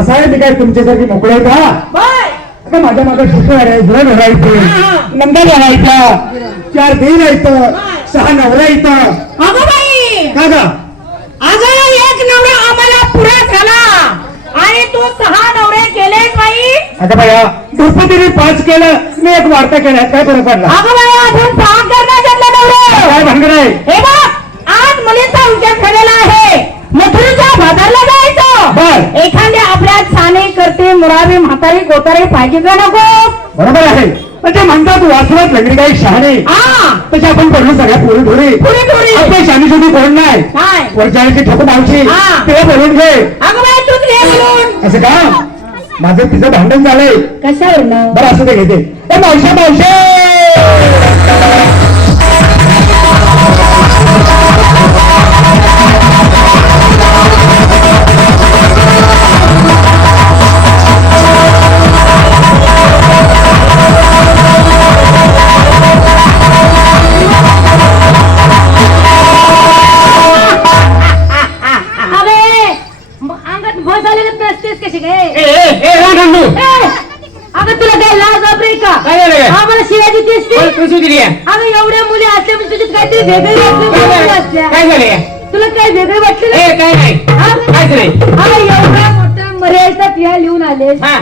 असं आहे मी काय तुमच्यासारखी मोकळे का? आता माझ्या मागे आहे घरं घरायचे नंदा घरायचा चार दिन आहेत. सहा नवरा येतं अगं बाई. का गा? अगं एक नवरा आम्हाला पुरा झाला. आणि तू सहा नवरे केलेस बाई. आता बाया द्रौपदीने पाच केलं मी एक वार्ता केल्या. काय फरक पडला? अगं बाई अजून सहा करण्यात घेतले नवरे. काय भानगड आहे? हे बघ आज मुलीचा विचार ठरलेला आहे मथुरीच्या बाजारला जायचं बर. एखाद्या आपल्या छाने करते मुरारी म्हातारी गोतारी पाहिजे का नको? बरोबर आहे. ते म्हणतात वाचवत लग्न काही शहाणे. हा. तसे आपण पडलो सगळ्या पोरी थोडी. पुरी पुरी आपल्या शानी सुधी कोण नाही? काय? वरच्या ठोकू मावशी. हा. ते बोलून घे. असं का? माझं तिचं भांडण झालंय. कशावरनं? बरं असं ते घेते मावशे मावशे! अंगात भस आलेलं नसतेस कशी काय? ए, ए, ए, अगं तुला काय लाज वापरे का? काय झालं? काय? आम्हाला दिली आहे? अगं एवढ्या मुली असल्या म्हणजे तुझ्यात काहीतरी वेगळी असली काय मुली झालं? असल्या. काय झालंय तुला काय वेगळी वाटलं? ए काय नाही. हा? काहीच नाही अगं एवढ्या मोठ्या मर्यादेत या लिहून आलेस. हा.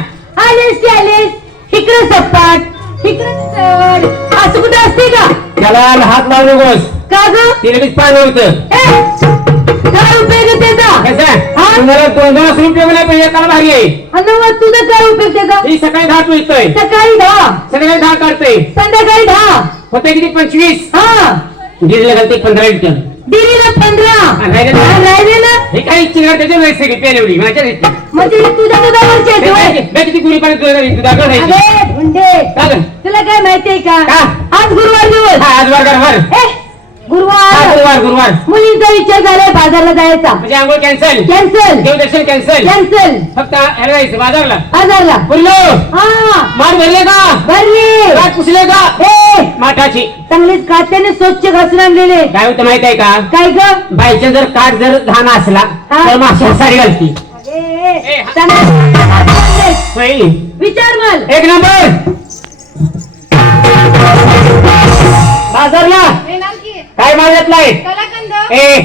आलेस की आलेस? इकडे सपाट इकडे चढ असं कुठं असते का? त्याला हात लावू नकोस. का ग? ते लगेच पाणी होतं. ए, काय उपयोग आहे त्याचा कसं? तुम्हाला दोन रुपये मला पण एकाला भारी आहे. आणि मग तुझा काय उपयोग त्याचा ही सकाळी दहा मिळतोय. सकाळी दहा. संध्याकाळी दहा काढतोय. संध्याकाळी दहा. होते किती? पंचवीस. हा. घालते पंधरा लिटर दिलीला पंधरा. राहिलेलं? राहिलेलं हे काही चिंगार त्याच्या वेळेस पेन एवढी माझ्या इथे. म्हणजे हे तुझ्या दुधावरचे आहेत होय? किती गुढी पाणी घरी? दुधाकडे. अरे भुंडे? तुला काय माहितीये का? का? आज गुरुवार दिवस. आज वार वर ए, गुरुवार. गुरुवार गुरुवार. मुलींचा विचार झालाय बाजारला जायचा. म्हणजे आंघोळ कॅन्सल कॅन्सल देवदर्शन कॅन्सल कॅन्सल फक्त ह्याला जायचं बाजारला. बाजारला. बोललो. हा. मार भरले का? बरी रात पुसले का? ए माठाची. चांगलीच कात्याने स्वच्छ घासून आणलेले. काय होतं माहीत आहे का? काय ग? बाईचा जर काठ जर घाण असला हा. तर माशा साडी घालती. ए, ए, ए. चांगलं. बाई, विचार मल एक नंबर. ए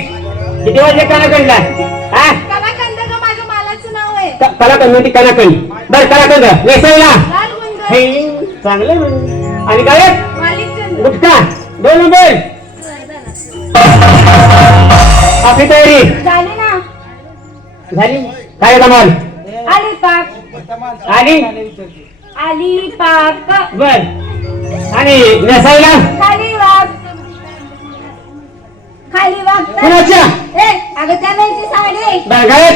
किती वाजले कलाकंडला हा? कलाकंद ग माझ्या मालाचं नाव आहे. क- कलाकंद म्हणजे कलाकंद बर कलाकंद वेसळला लाल गुंड. हे चांगलं म्हणे. आणि काय? मालिकचंद. गुटखा. दोन नंबर. आपली तयारी. झाली ना? झाली? काय होता माल? आली पाक. आणि आली पाक. बर. आणि नेसायला? कुणाच्या? ए अगं त्या बाईची साडी. काय